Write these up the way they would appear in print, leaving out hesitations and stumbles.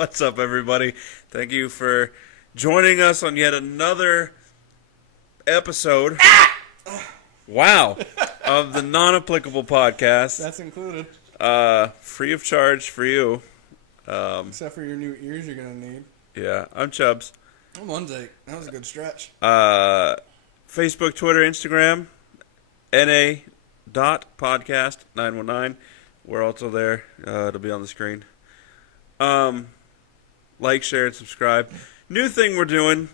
What's up, everybody? Thank you for joining us on yet another episode. Wow. Of the non-applicable podcast. That's included. Free of charge for you. Except for your new ears you're going to need. Yeah, I'm Chubbs. I'm one take. That was a good stretch. Facebook, Twitter, Instagram, na.podcast919. We're also there. It'll be on the screen. Like, share, and subscribe. New thing we're doing.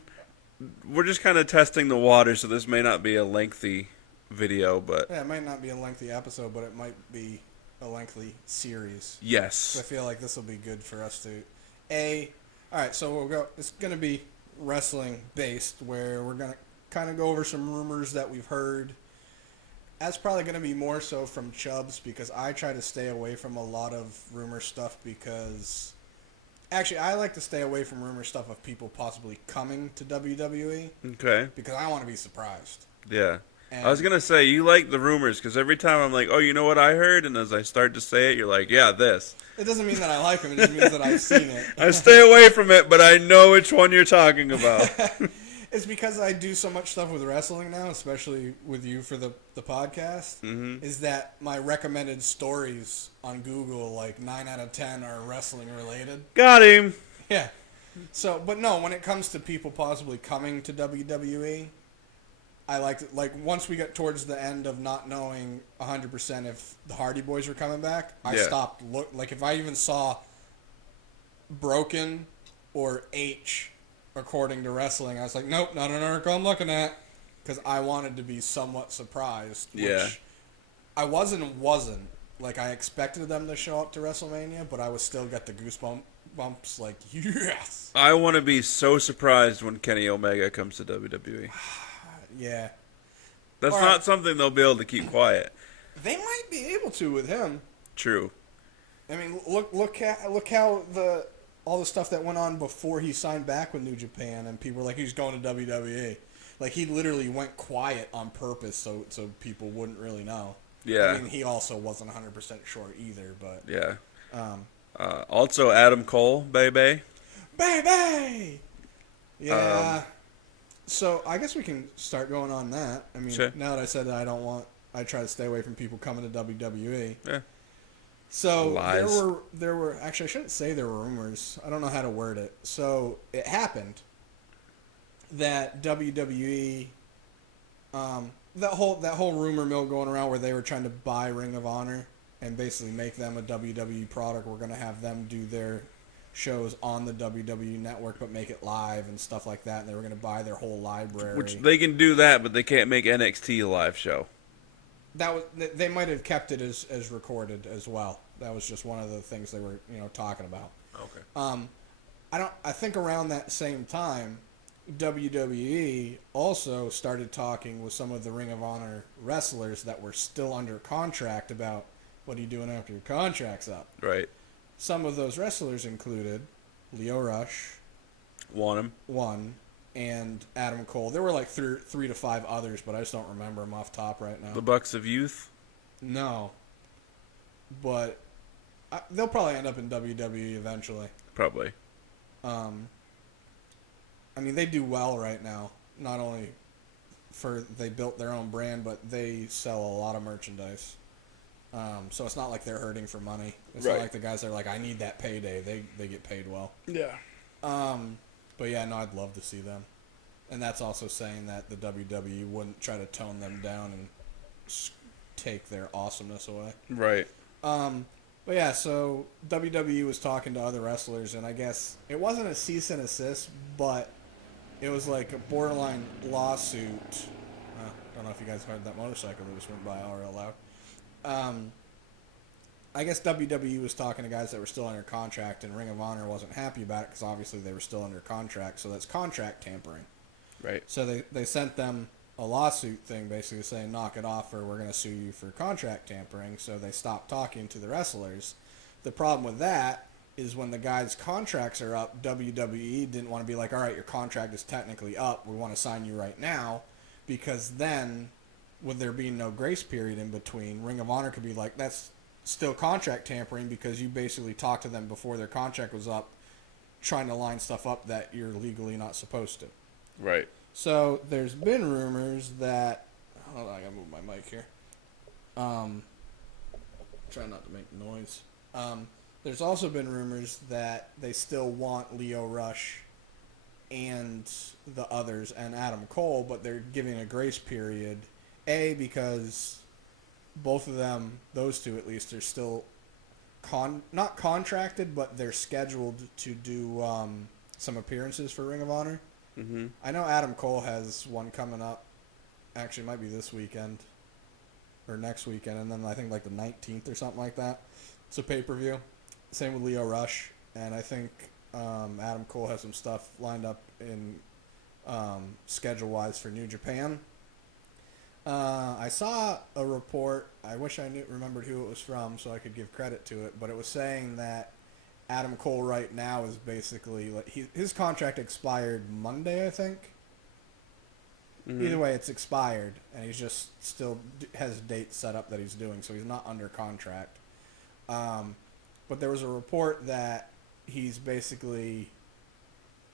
We're just kind of testing the water, so this may not be a lengthy video, but... Yeah, it might not be a lengthy episode, but it might be a lengthy series. Yes. So I feel like this will be good for us to... Alright, so we'll go... It's going to be wrestling-based, where we're going to kind of go over some rumors that we've heard. That's probably going to be more so from Chubbs, because I try to stay away from a lot of rumor stuff, because... Actually, I like to stay away from rumor stuff of people possibly coming to WWE. Okay. Because I want to be surprised. Yeah. And I was going to say, you like the rumors, because every time I'm like, oh, you know what I heard? And as I start to say it, you're like, yeah, this. it doesn't mean that I like them. It just means that I've seen it. I stay away from it, but I know which one you're talking about. It's because I do so much stuff with wrestling now, especially with you for the podcast, is that my recommended stories on Google, like 9 out of 10 are wrestling related. Got him. Yeah. So, but no, when it comes to people possibly coming to WWE, I like once we get towards the end of not knowing 100% if the Hardy Boys were coming back, I stopped like if I even saw Broken or H according to wrestling, I was like, nope, not an article I'm looking at, because I wanted to be somewhat surprised. Which I wasn't. Like, I expected them to show up to WrestleMania, but I would still get the goosebumps, like, yes! I want to be so surprised when Kenny Omega comes to WWE. Yeah. That's not something they'll be able to keep quiet. They might be able to with him. True. I mean, look how all the stuff that went on before he signed back with New Japan, and people were like, he's going to WWE. Like, he literally went quiet on purpose so people wouldn't really know. Yeah. I mean, he also wasn't 100% sure either, but... Yeah. Also, Adam Cole, baby. Baby! Yeah. So, I guess we can start going on that. I mean, sure. Now that I said that I try to stay away from people coming to WWE. Yeah. So Lies. there were actually, I shouldn't say there were rumors. I don't know how to word it. So it happened that WWE, that whole rumor mill going around where they were trying to buy Ring of Honor and basically make them a WWE product. We're going to have them do their shows on the WWE network, but make it live and stuff like that. And they were going to buy their whole library. Which they can do that, but they can't make NXT a live show. They might have kept it as recorded as well. That was just one of the things they were talking about. Okay. I think around that same time, WWE also started talking with some of the Ring of Honor wrestlers that were still under contract about what are you doing after your contract's up. Right. Some of those wrestlers included Lio Rush, Want him. and Adam Cole. There were like 3 to 5 others, but I just don't remember them off top right now. The Bucks of Youth? No. But they'll probably end up in WWE eventually. Probably. I mean, they do well right now. Not only they built their own brand, but they sell a lot of merchandise. So it's not like they're hurting for money. It's not like the guys that are like, I need that payday. They get paid well. Yeah. But yeah, no, I'd love to see them. And that's also saying that the WWE wouldn't try to tone them down and take their awesomeness away. Right. But yeah, so WWE was talking to other wrestlers, and I guess it wasn't a cease and assist, but it was like a borderline lawsuit. Don't know if you guys heard that motorcycle that just went by all real loud. I guess WWE was talking to guys that were still under contract, and Ring of Honor wasn't happy about it because obviously they were still under contract, so that's contract tampering. Right. So they sent them a lawsuit thing basically saying, knock it off or we're going to sue you for contract tampering, so they stopped talking to the wrestlers. The problem with that is when the guys' contracts are up, WWE didn't want to be like, all right, your contract is technically up, we want to sign you right now, because then, with there being no grace period in between, Ring of Honor could be like, that's still contract tampering because you basically talked to them before their contract was up trying to line stuff up that you're legally not supposed to. Right. So there's been rumors that. Hold on, I gotta move my mic here. Try not to make noise. There's also been rumors that they still want Lio Rush and the others and Adam Cole, but they're giving a grace period. Because both of them, those two at least, are still not contracted, but they're scheduled to do some appearances for Ring of Honor. Mm-hmm. I know Adam Cole has one coming up. Actually, it might be this weekend or next weekend, and then I think like the 19th or something like that. It's a pay-per-view. Same with Lio Rush, and I think Adam Cole has some stuff lined up in schedule-wise for New Japan. I saw a report. I wish I remembered who it was from so I could give credit to it, but it was saying that Adam Cole right now is basically like his contract expired Monday, I think. Mm-hmm. Either way, it's expired, and he's just still has dates set up that he's doing, so he's not under contract. But there was a report that he's basically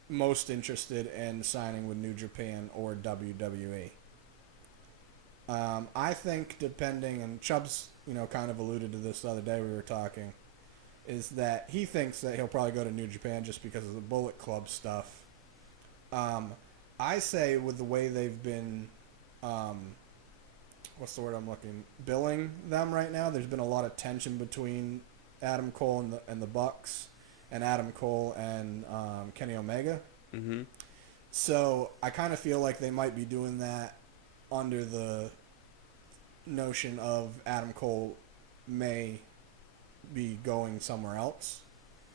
most interested in signing with New Japan or WWE. I think depending, and Chubbs, kind of alluded to this the other day we were talking, is that he thinks that he'll probably go to New Japan just because of the Bullet Club stuff. I say with the way they've been, what's the word I'm looking, billing them right now, there's been a lot of tension between Adam Cole and the Bucks, and Adam Cole and Kenny Omega. Mm-hmm. So I kind of feel like they might be doing that under the notion of Adam Cole may be going somewhere else.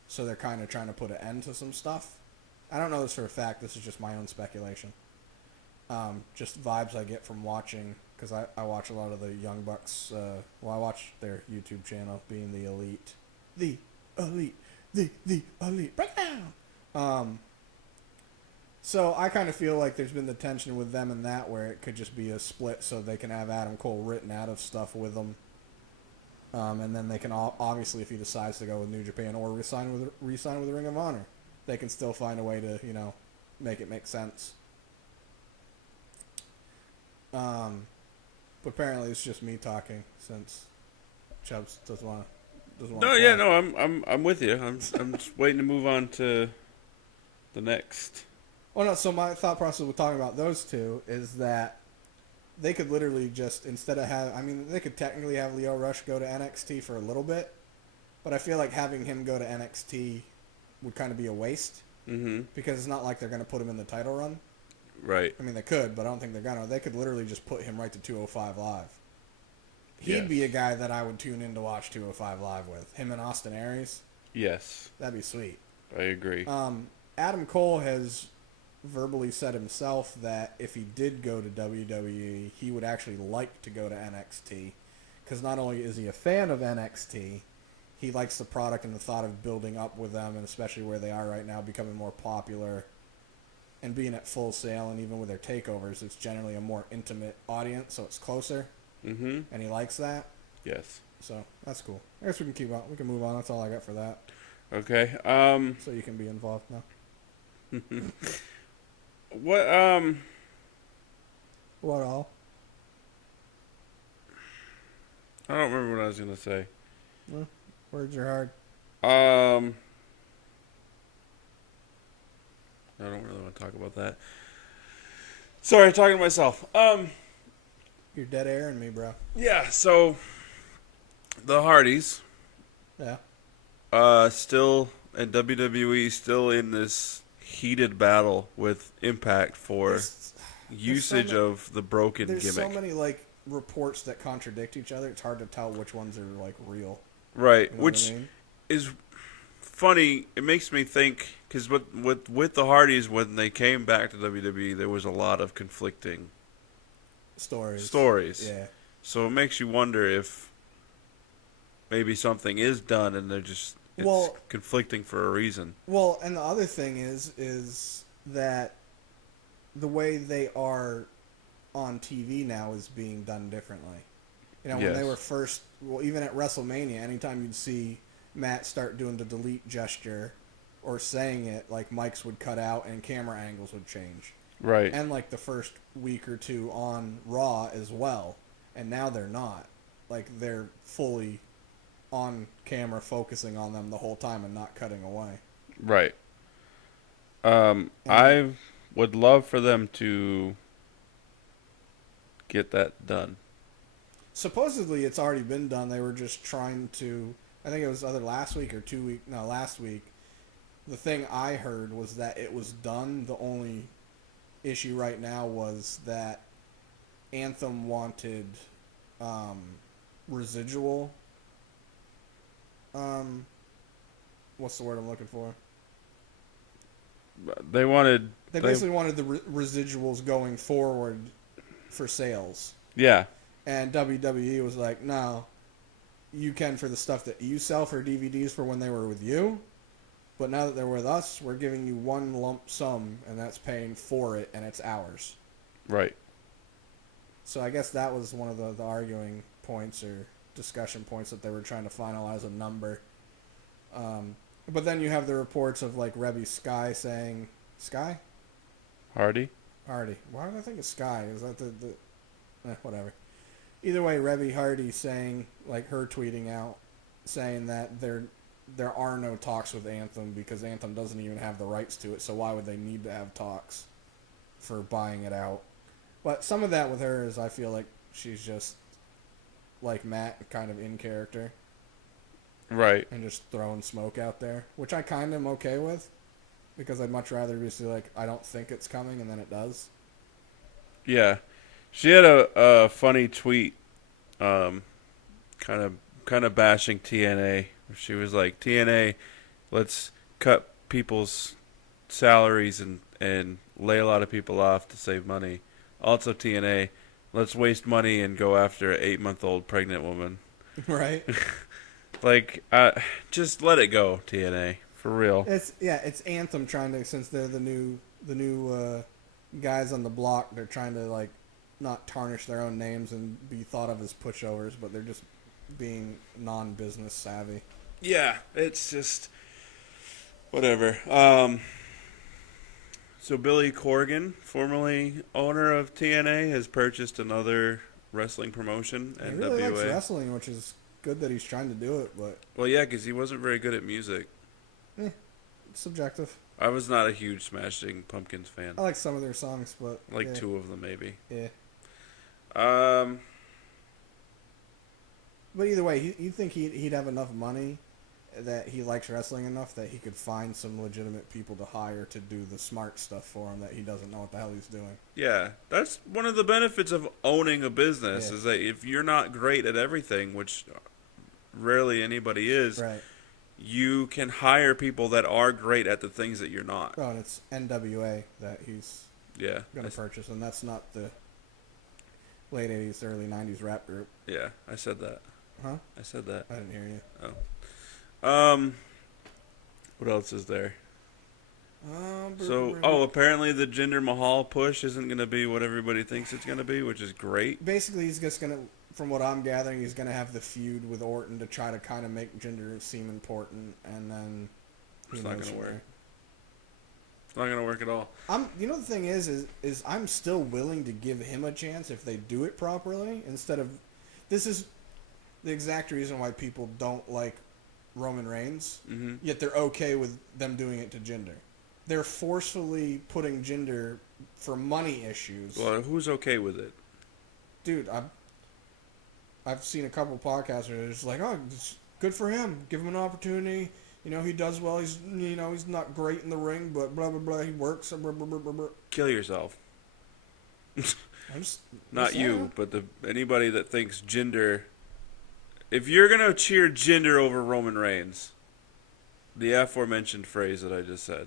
So they're kind of trying to put an end to some stuff. I don't know this for a fact. This is just my own speculation. Just vibes I get from watching, because I watch a lot of the Young Bucks. I watch their YouTube channel, being the Elite. The Elite. The Elite. Breakdown! So I kind of feel like there's been the tension with them and that, where it could just be a split so they can have Adam Cole written out of stuff with them. And then they can obviously, if he decides to go with New Japan or re-sign with the Ring of Honor, they can still find a way to, make it make sense. But apparently it's just me talking, since Chubbs doesn't want to. No, yeah, no, I'm with you. I'm just waiting to move on to the next. Well, no. So my thought process with talking about those two is that they could literally just, instead of they could technically have Lio Rush go to NXT for a little bit, but I feel like having him go to NXT would kind of be a waste. Mm-hmm. Because it's not like they're going to put him in the title run. Right. I mean, they could, but I don't think they're going to. They could literally just put him right to 205 Live. He'd be a guy that I would tune in to watch 205 Live with. Him and Austin Aries. Yes. That'd be sweet. I agree. Adam Cole has verbally said himself that if he did go to WWE, he would actually like to go to NXT. Because not only is he a fan of NXT, he likes the product and the thought of building up with them, and especially where they are right now, becoming more popular and being at Full Sail, and even with their takeovers, it's generally a more intimate audience, so it's closer. Mm-hmm. And he likes that. Yes. So that's cool. I guess we can keep on. We can move on. That's all I got for that. Okay. So you can be involved now. What What all? I don't remember what I was gonna say. Words are hard. I don't really want to talk about that. Sorry, talking to myself. You're dead airing me, bro. Yeah, so the Hardys, Yeah. still and WWE still in this heated battle with Impact for usage of the broken There's gimmick. so many reports that contradict each other. It's hard to tell which ones are real. Right, You know which what I mean? is funny. It makes me think, because with the Hardys, when they came back to WWE, there was a lot of conflicting stories. Yeah. So it makes you wonder if maybe something is done and they're just conflicting for a reason. Well, and the other thing is that the way they are on TV now is being done differently. When they were first, even at WrestleMania, anytime you'd see Matt start doing the delete gesture, or saying it, like mics would cut out and camera angles would change. Right. And like the first week or two on Raw as well. And now they're not. Like they're fully on camera focusing on them the whole time and not cutting away. Right. I would love for them to get that done. Supposedly it's already been done. They were just trying to, I think it was either last week or last week. The thing I heard was that it was done. The only issue right now was that Anthem wanted residual. What's the word I'm looking for? They basically wanted the residuals going forward for sales. Yeah. And WWE was like, no, you can for the stuff that you sell for DVDs for when they were with you. But now that they're with us, we're giving you one lump sum, and that's paying for it, and it's ours. Right. So I guess that was one of the arguing points or discussion points that they were trying to finalize a number. But then you have the reports of, like, Rebby Sky saying... Sky? Hardy? Hardy. Why did I think of Sky? Is that the whatever. Either way, Rebby Hardy saying, like, her tweeting out, saying that there are no talks with Anthem because Anthem doesn't even have the rights to it, so why would they need to have talks for buying it out? But some of that with her is I feel like she's just, like Matt, kind of in character. Right. And just throwing smoke out there, which I kind of am okay with, because I'd much rather just be like, I don't think it's coming, and then it does. Yeah. She had a funny tweet, kind of bashing TNA. She was like, TNA, let's cut people's salaries and lay a lot of people off to save money. Also, TNA, let's waste money and go after an 8-month-old pregnant woman. Right. Like, just let it go, TNA, for real. It's Anthem trying to, since they're the new guys on the block, they're trying to, like, not tarnish their own names and be thought of as pushovers, but they're just being non-business savvy. Yeah, it's just whatever. So Billy Corgan, formerly owner of TNA, has purchased another wrestling promotion, He NWA. really likes wrestling, which is good that he's trying to do it, but... Well, yeah, because he wasn't very good at music. It's subjective. I was not a huge Smashing Pumpkins fan. I like some of their songs, but... Like 2 of them, maybe. Yeah. But either way, you think he'd have enough money that he likes wrestling enough that he could find some legitimate people to hire to do the smart stuff for him that he doesn't know what the hell he's doing. Yeah, that's one of the benefits of owning a business, is that if you're not great at everything, which rarely anybody is, right, you can hire people that are great at the things that you're not. Oh, and it's NWA that he's going to purchase, and that's not the late 80s, early 90s rap group. Yeah, I said that. Huh? I said that. I didn't hear you. Oh. What else is there? Apparently the Jinder Mahal push isn't going to be what everybody thinks it's going to be, which is great. Basically, he's just going to, from what I'm gathering, he's going to have the feud with Orton to try to kind of make Jinder seem important, and then... It's not going to work. It's not going to work at all. The thing is I'm still willing to give him a chance if they do it properly, instead of... This is the exact reason why people don't like Roman Reigns, yet they're okay with them doing it to Jinder. They're forcefully putting Jinder for money issues. Well, who's okay with it? Dude, I've seen a couple podcasts where it's like, oh, it's good for him. Give him an opportunity. You know, he does well. He's not great in the ring, but blah, blah, blah. He works. Blah, blah, blah, blah, blah. Kill yourself. Not you, but anybody that thinks Jinder... If you're going to cheer Jinder over Roman Reigns, the aforementioned phrase that I just said.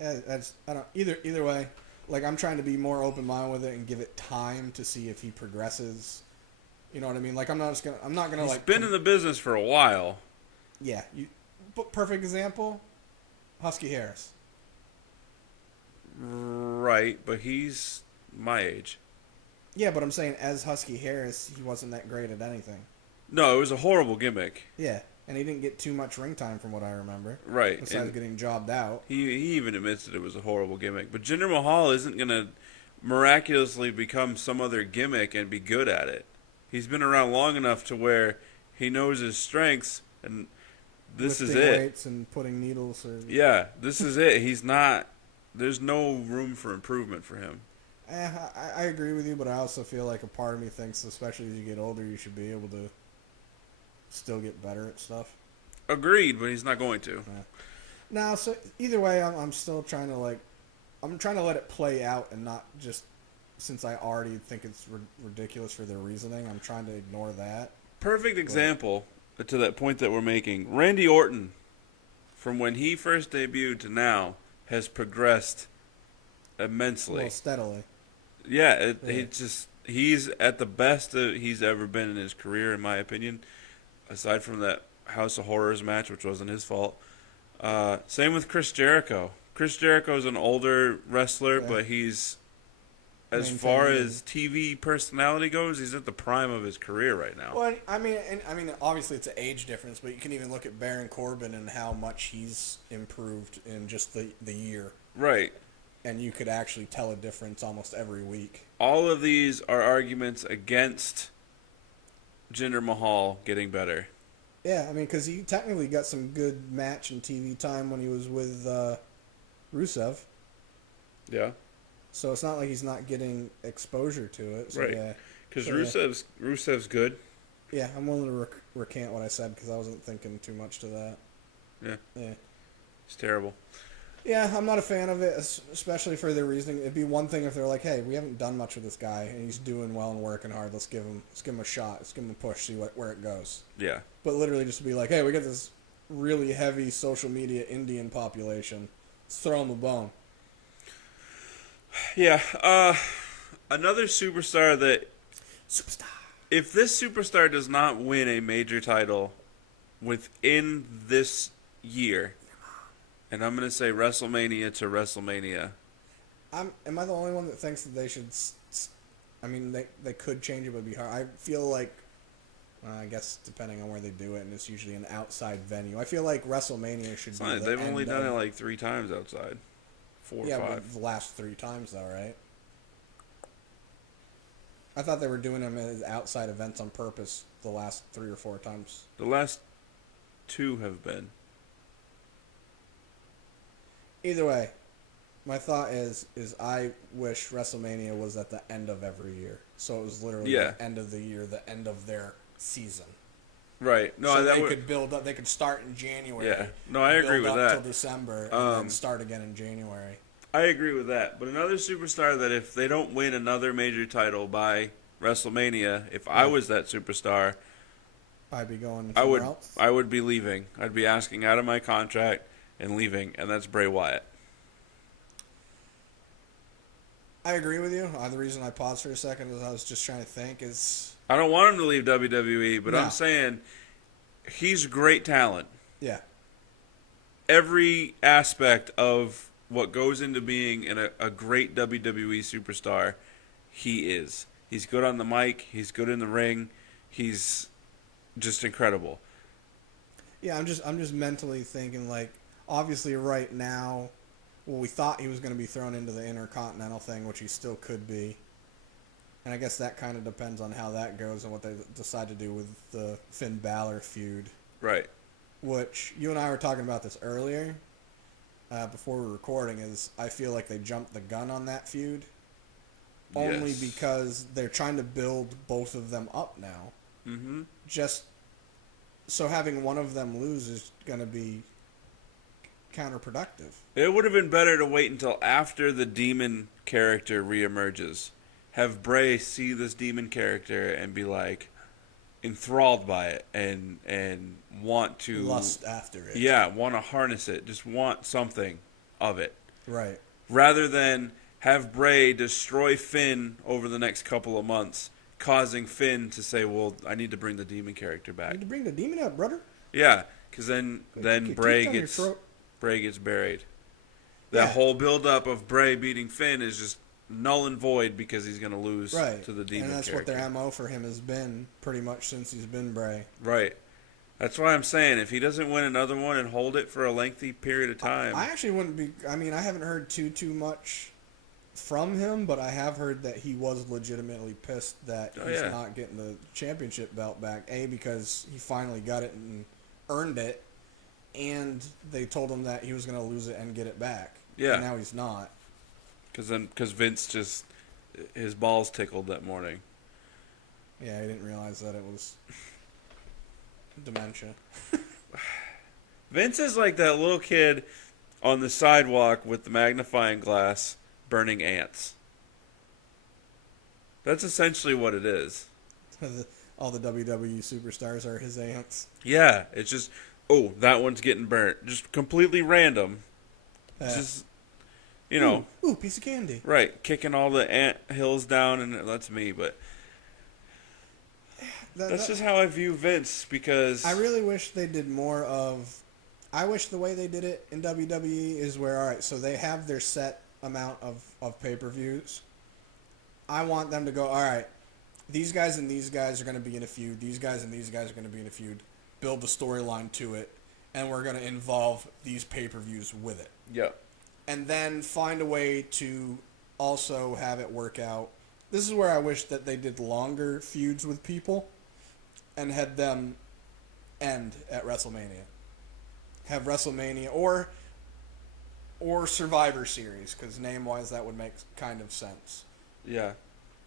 Either way, like, I'm trying to be more open-minded with it and give it time to see if he progresses. You know what I mean? Like, I'm not going to He's been in the business for a while. Yeah. But perfect example, Husky Harris. Right, but he's my age. Yeah, but I'm saying as Husky Harris, he wasn't that great at anything. No, it was a horrible gimmick. Yeah. And he didn't get too much ring time from what I remember. Right. Besides And getting jobbed out. he even admits that it was a horrible gimmick. But Jinder Mahal isn't going to miraculously become some other gimmick and be good at it. He's been around long enough to where he knows his strengths, and this Lifting is it. weights and putting needles. Yeah, this is it. He's not. There's no room for improvement for him. I agree with you, but I also feel like a part of me thinks, especially as you get older, you should be able to still get better at stuff. Agreed, but he's not going to. Yeah. Now, so either way, I'm still trying to I'm trying to let it play out and not just, since I already think it's ridiculous for their reasoning, I'm trying to ignore that. Perfect example to that point that we're making. Randy Orton, from when he first debuted to now, has progressed immensely. Well, steadily. Yeah, he's at the best that he's ever been in his career, in my opinion. Aside from that House of Horrors match, which wasn't his fault. Same with Chris Jericho. Chris Jericho's an older wrestler, but he's, as far as TV personality goes, he's at the prime of his career right now. Well, I mean, obviously it's an age difference, but you can even look at Baron Corbin and how much he's improved in just the year. Right. And you could actually tell a difference almost every week. All of these are arguments against Jinder Mahal getting better. Yeah, I mean, because he technically got some good match and TV time when he was with Rusev. Yeah. So it's not like he's not getting exposure to it. So right. Yeah. Because Rusev's good. Yeah, I'm willing to recant what I said because I wasn't thinking too much to that. Yeah. Yeah. It's terrible. Yeah, I'm not a fan of it, especially for their reasoning. It'd be one thing if they're like, "Hey, we haven't done much with this guy, and he's doing well and working hard. Let's give him a shot. Let's give him a push, see where it goes." Yeah. But literally, just to be like, "Hey, we got this really heavy social media Indian population. Let's throw him a bone." Yeah. Another superstar that, if this superstar does not win a major title within this year. And I'm going to say WrestleMania to WrestleMania. Am I the only one that thinks that they should... I mean, they could change it, but it'd be hard. I feel like... I guess depending on where they do it, and it's usually an outside venue. I feel like WrestleMania should be They've only done it like 3 times outside. 4 or 5. Yeah, the last 3 times, though, right? I thought they were doing them as outside events on purpose the last 3 or 4 times. The last 2 have been. Either way, my thought is I wish WrestleMania was at the end of every year. So it was literally the end of the year, the end of their season. Right. No, so they could build up. They could start in January. Yeah. No, I agree with that. Till December, and then start again in January. I agree with that. But another superstar that if they don't win another major title by WrestleMania, if I was that superstar, I'd be going somewhere else. I would be leaving. I'd be asking out of my contract and leaving, and that's Bray Wyatt. I agree with you. The reason I paused for a second is I was just trying to think is... I don't want him to leave WWE, but I'm saying he's great talent. Yeah. Every aspect of what goes into being a great WWE superstar, he is. He's good on the mic. He's good in the ring. He's just incredible. Yeah, I'm just mentally thinking, like, obviously right now, well, we thought he was going to be thrown into the Intercontinental thing, which he still could be. And I guess that kind of depends on how that goes and what they decide to do with the Finn Balor feud. Right. Which, you and I were talking about this earlier, before we were recording, is I feel like they jumped the gun on that feud. Only because they're trying to build both of them up now. Mm-hmm. Just so having one of them lose is going to be counterproductive. It would have been better to wait until after the demon character reemerges. Have Bray see this demon character and be like enthralled by it and want to lust after it. Yeah, want to harness it. Just want something of it. Right. Rather than have Bray destroy Finn over the next couple of months, causing Finn to say, "Well, I need to bring the demon character back." I need to bring the demon out, brother. Yeah, because then Bray gets buried. That whole build up of Bray beating Finn is just null and void because he's going to lose to the demon character. And that's what their MO for him has been pretty much since he's been Bray. Right. That's why I'm saying if he doesn't win another one and hold it for a lengthy period of I time, actually wouldn't be. I mean, I haven't heard too much from him, but I have heard that he was legitimately pissed that oh he's yeah, not getting the championship belt back. A, because he finally got it and earned it, and they told him that he was going to lose it and get it back. And yeah, now he's not. because Vince just his balls tickled that morning. Yeah, he didn't realize that it was dementia. Vince is like that little kid on the sidewalk with the magnifying glass burning ants. That's essentially what it is. All the WWE superstars are his aunts. Yeah, it's just, oh, that one's getting burnt. Just completely random. Uh, Just, you know, ooh, piece of candy. right, kicking all the ant hills down, and that's me, but that's just how I view Vince because. I really wish they did more of. I wish the way they did it in WWE is where, all right, so they have their set amount of pay-per-views. I want them to go, all right, these guys and these guys are going to be in a feud. These guys and these guys are going to be in a feud. Build the storyline to it, and we're going to involve these pay-per-views with it. Yeah. And then find a way to also have it work out. This is where I wish that they did longer feuds with people and had them end at WrestleMania. Have WrestleMania or Survivor Series, because name-wise that would make kind of sense. Yeah.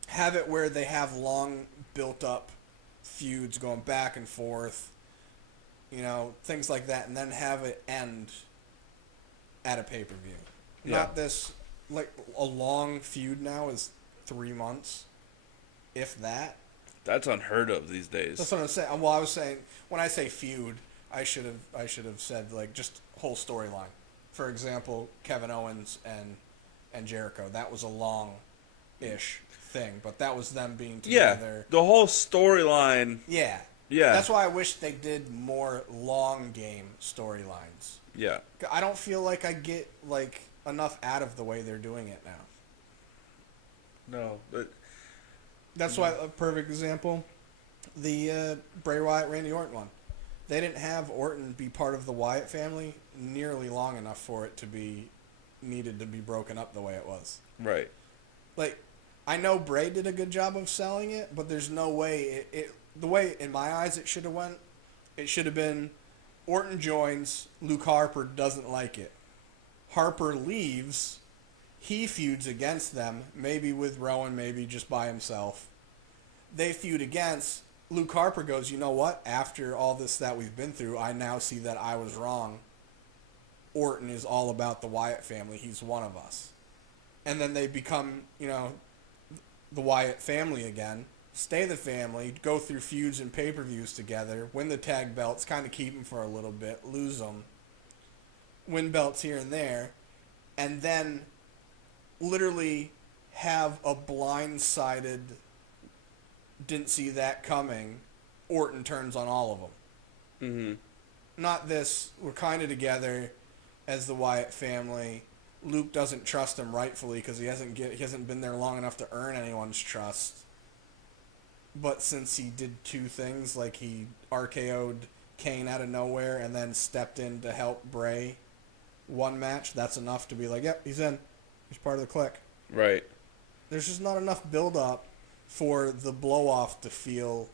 Have it where they have long built-up feuds going back and forth, you know, things like that, and then have it end at a pay-per-view. Yeah. Not this, like, a long feud now is 3 months, if that. That's unheard of these days. That's what I'm saying. Well, I was saying, when I say feud, I should have said, like, just whole storyline. For example, Kevin Owens and Jericho. That was a long-ish thing, but that was them being together. Yeah, the whole storyline. Yeah. Yeah. That's why I wish they did more long game storylines. Yeah. I don't feel like I get, like, enough out of the way they're doing it now. No, but That's why a perfect example, the Bray Wyatt Randy Orton one. They didn't have Orton be part of the Wyatt family nearly long enough for it to be needed to be broken up the way it was. right. Like, I know Bray did a good job of selling it, but there's no way the way in my eyes it should have went. It should have been Orton joins, Luke Harper doesn't like it. Harper leaves, he feuds against them, maybe with Rowan, maybe just by himself. They feud against. Luke Harper goes, you know what? After all this that we've been through, I now see that I was wrong. Orton is all about the Wyatt family. He's one of us. And then they become, you know, the Wyatt family again. Stay the family, go through feuds and pay-per-views together, win the tag belts, kind of keep them for a little bit, lose them, win belts here and there, and then literally have a blindsided, didn't see that coming, Orton turns on all of them. Mm-hmm. Not this, we're kind of together as the Wyatt family. Luke doesn't trust him rightfully because he hasn't been there long enough to earn anyone's trust. But since he did two things, like he RKO'd Kane out of nowhere and then stepped in to help Bray one match, that's enough to be like, yep, he's in. He's part of the clique. Right. There's just not enough build-up for the blow-off to feel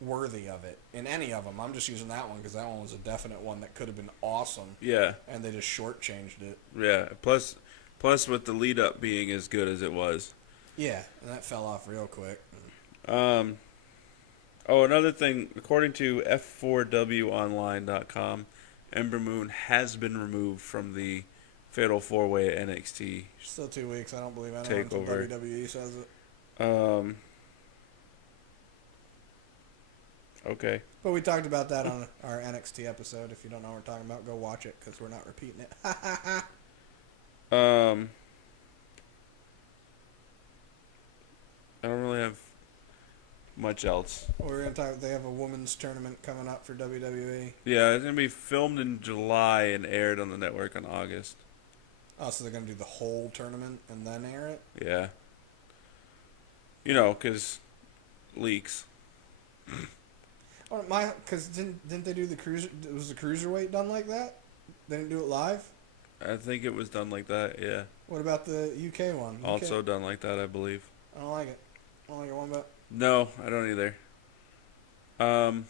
worthy of it in any of them. I'm just using that one because that one was a definite one that could have been awesome. Yeah. And they just shortchanged it. Yeah. Plus with the lead up being as good as it was. Yeah, and that fell off real quick. Another thing, according to F4WOnline.com, Ember Moon has been removed from the Fatal 4-Way at NXT. Still 2 weeks. I don't believe anyone until Takeover. WWE says it. Okay. But we talked about that on our NXT episode. If you don't know what we're talking about, go watch it because we're not repeating it. I don't really have much else. We're gonna talk. They have a women's tournament coming up for WWE. Yeah, it's gonna be filmed in July and aired on the network in August. Oh, so they're gonna do the whole tournament and then air it? Yeah. You know, 'cause leaks. Or because didn't they do the cruiser? Was the cruiserweight done like that? They didn't do it live. I think it was done like that. Yeah. What about the UK one? Also done like that, I believe. I don't like it. I don't like it one bit. No, I don't either. Um,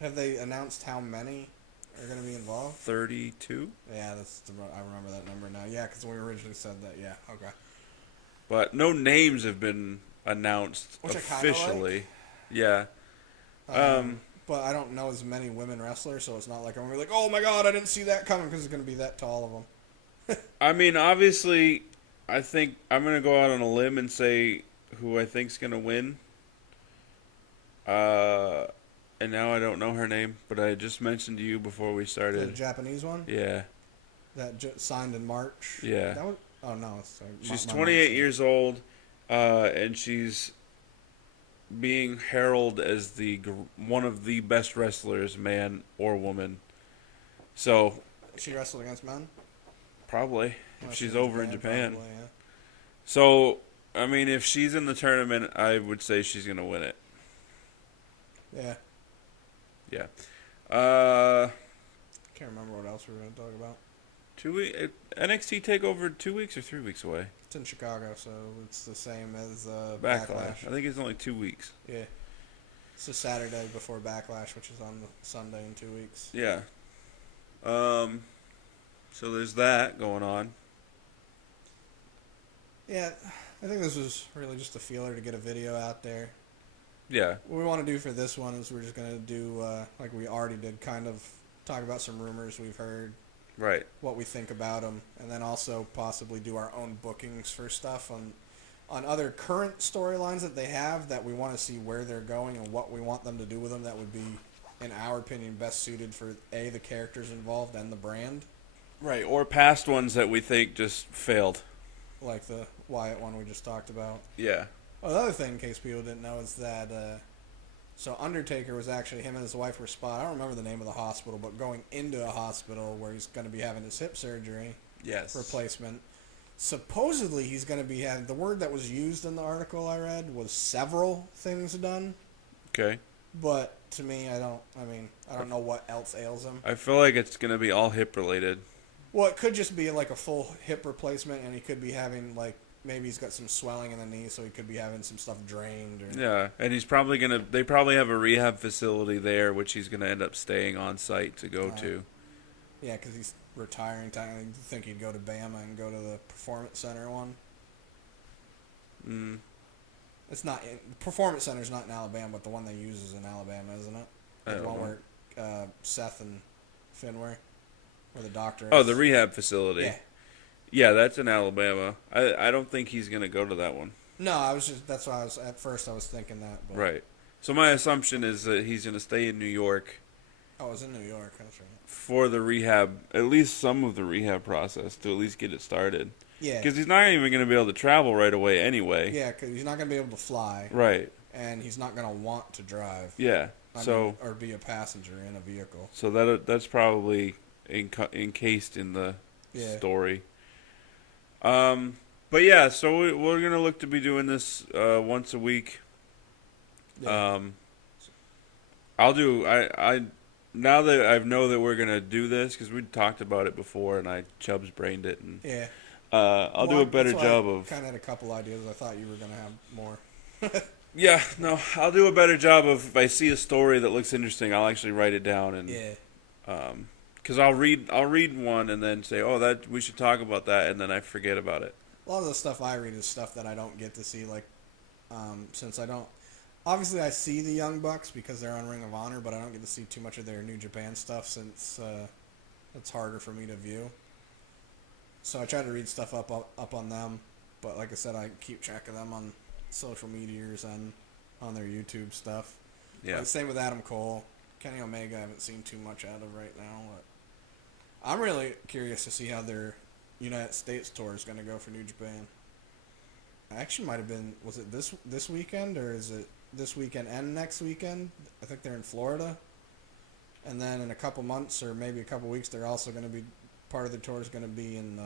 Have they announced how many are going to be involved? 32. Yeah, I remember that number now. Yeah, because when we originally said that. Yeah, okay. But no names have been announced Which officially. Like. Yeah. But I don't know as many women wrestlers, so it's not like I'm gonna be like, oh my god, I didn't see that coming because it's gonna be that tall of them. I mean, obviously, I think I'm gonna go out on a limb and say who I think's gonna win. And now I don't know her name, but I just mentioned to you before we started. The Japanese one. Yeah. That signed in March. Yeah. That was, oh no, sorry. She's 28 years old, and she's being heralded as one of the best wrestlers, man or woman. So she wrestled against men. Probably, if she's over in Japan. Probably, yeah. So I mean, if she's in the tournament, I would say she's gonna win it. Yeah. Yeah. Can't remember what else we were gonna talk about. NXT Takeover 2 weeks or 3 weeks away. It's in Chicago, so it's the same as Backlash. I think it's only 2 weeks. Yeah. It's the Saturday before Backlash, which is on the Sunday in 2 weeks. Yeah. So there's that going on. Yeah, I think this was really just a feeler to get a video out there. Yeah. What we want to do for this one is we're just going to do, like we already did, kind of talk about some rumors we've heard. Right. What we think about them, and then also possibly do our own bookings for stuff on other current storylines that they have that we want to see where they're going and what we want them to do with them that would be, in our opinion, best suited for the characters involved and the brand. Right, or past ones that we think just failed. Like the Wyatt one we just talked about. Yeah. Well, the other thing, in case people didn't know, is that so Undertaker was actually, him and his wife were spotted. I don't remember the name of the hospital, but going into a hospital where he's going to be having his hip surgery. Yes. Replacement. Supposedly he's going to be having, the word that was used in the article I read was several things done. Okay. But to me, I don't know what else ails him. I feel like it's going to be all hip related. Well, it could just be like a full hip replacement, and he could be having, like, maybe he's got some swelling in the knee, so he could be having some stuff drained. Or... Yeah, and he's probably going to, they probably have a rehab facility there, which he's going to end up staying on site to go to. Yeah, because he's retiring time. I think he'd go to Bama and go to the Performance Center one. It's not, Performance Center's not in Alabama, but the one they use is in Alabama, isn't it? The one where Seth and Finn were. Where the doctor is. Oh, the rehab facility. Yeah. Yeah, that's in Alabama. I don't think he's going to go to that one. No, that's why at first I was thinking that. But... Right. So my assumption is that he's going to stay in New York. Oh, it was in New York, that's right. For the rehab, at least some of the rehab process, to at least get it started. Yeah. Because he's not even going to be able to travel right away anyway. Yeah, because he's not going to be able to fly. Right. And he's not going to want to drive. Yeah. Or be a passenger in a vehicle. So that's probably encased in the story. But yeah, so we're gonna look to be doing this once a week. Yeah. I'll do. I now that I know that we're gonna do this because we talked about it before and I Chubbs brained it and yeah. I'll do a better job of. Kind of had a couple ideas. I thought you were gonna have more. Yeah, no, I'll do a better job of if I see a story that looks interesting, I'll actually write it down and because I'll read one and then say, oh, that we should talk about that, and then I forget about it. A lot of the stuff I read is stuff that I don't get to see, like since I don't. Obviously, I see the Young Bucks because they're on Ring of Honor, but I don't get to see too much of their New Japan stuff since it's harder for me to view. So I try to read stuff up on them, but like I said, I keep track of them on social medias and on their YouTube stuff. Yeah. But same with Adam Cole. Kenny Omega I haven't seen too much out of right now. But I'm really curious to see how their United States tour is going to go for New Japan. Actually, might have been, was it this weekend or is it this weekend and next weekend? I think they're in Florida. And then in a couple months or maybe a couple weeks, they're also going to be, part of the tour is going to be in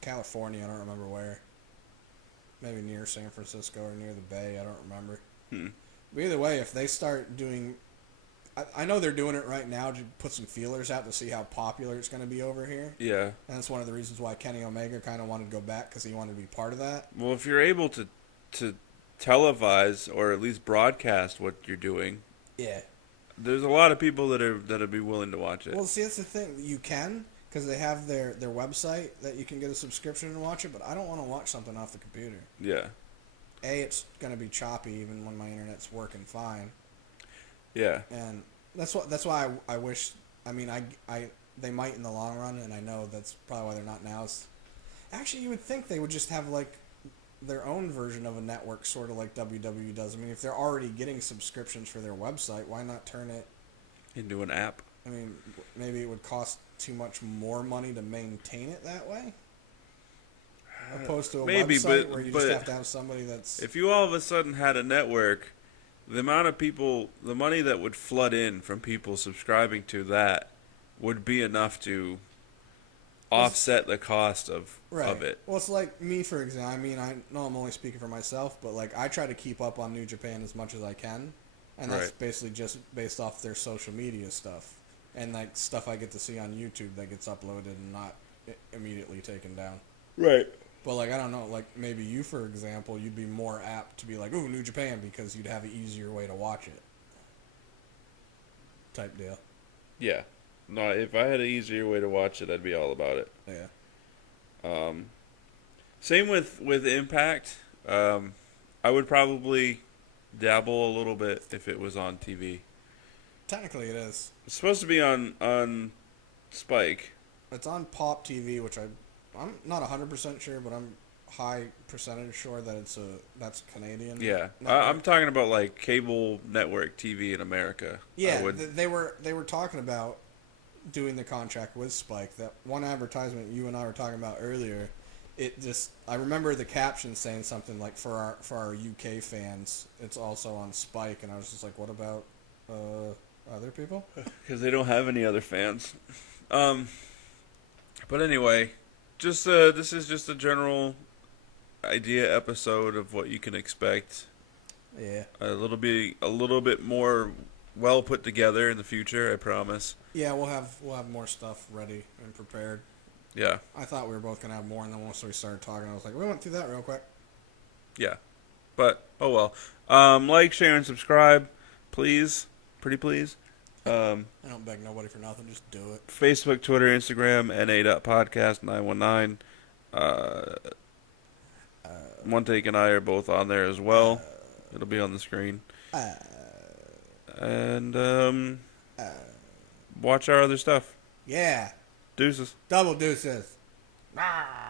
California. I don't remember where. Maybe near San Francisco or near the Bay. I don't remember. But either way, if they start doing, I know they're doing it right now to put some feelers out to see how popular it's going to be over here. Yeah. And that's one of the reasons why Kenny Omega kind of wanted to go back, because he wanted to be part of that. Well, if you're able to televise or at least broadcast what you're doing, Yeah. there's a lot of people that'd be willing to watch it. Well, see, that's the thing. You can, because they have their website that you can get a subscription and watch it, but I don't want to watch something off the computer. Yeah. It's going to be choppy even when my internet's working fine. Yeah. And that's why I wish, I mean, they might in the long run, and I know that's probably why they're not now. Actually, you would think they would just have, like, their own version of a network, sort of like WWE does. I mean, if they're already getting subscriptions for their website, why not turn it into an app? I mean, maybe it would cost too much more money to maintain it that way, opposed to a Maybe, website but- where you but just have to have somebody that's... If you all of a sudden had a network, the amount of people, the money that would flood in from people subscribing to that would be enough to offset the cost of it. Well, it's like me, for example. I mean, I know I'm only speaking for myself, but like I try to keep up on New Japan as much as I can, and that's Right. basically just based off their social media stuff and like stuff I get to see on YouTube that gets uploaded and not immediately taken down. Right. But like I don't know, like maybe you, for example, you'd be more apt to be like, "Ooh, New Japan," because you'd have an easier way to watch it. Type deal. Yeah. No, if I had an easier way to watch it, I'd be all about it. Yeah. Same with Impact. I would probably dabble a little bit if it was on TV. Technically, it is. It's supposed to be on Spike. It's on Pop TV, which I'm not 100% sure, but I'm high percentage sure that that's Canadian. Yeah, network. I'm talking about like cable network TV in America. Yeah, I would, they were talking about doing the contract with Spike. That one advertisement you and I were talking about earlier. I remember the caption saying something like for our UK fans, it's also on Spike, and I was just like, what about other people? because they don't have any other fans. But anyway, just this is just a general idea episode of what you can expect. Yeah. A little bit more well put together in the future, I promise. Yeah, we'll have more stuff ready and prepared. Yeah. I thought we were both gonna have more, and then once we started talking, I was like, we went through that real quick. Yeah. But oh well. Like, share, and subscribe, please. Pretty please. I don't beg nobody for nothing. Just do it. Facebook, Twitter, Instagram, na.podcast919. One Take and I are both on there as well. It'll be on the screen. And watch our other stuff. Yeah. Deuces. Double deuces. Ah.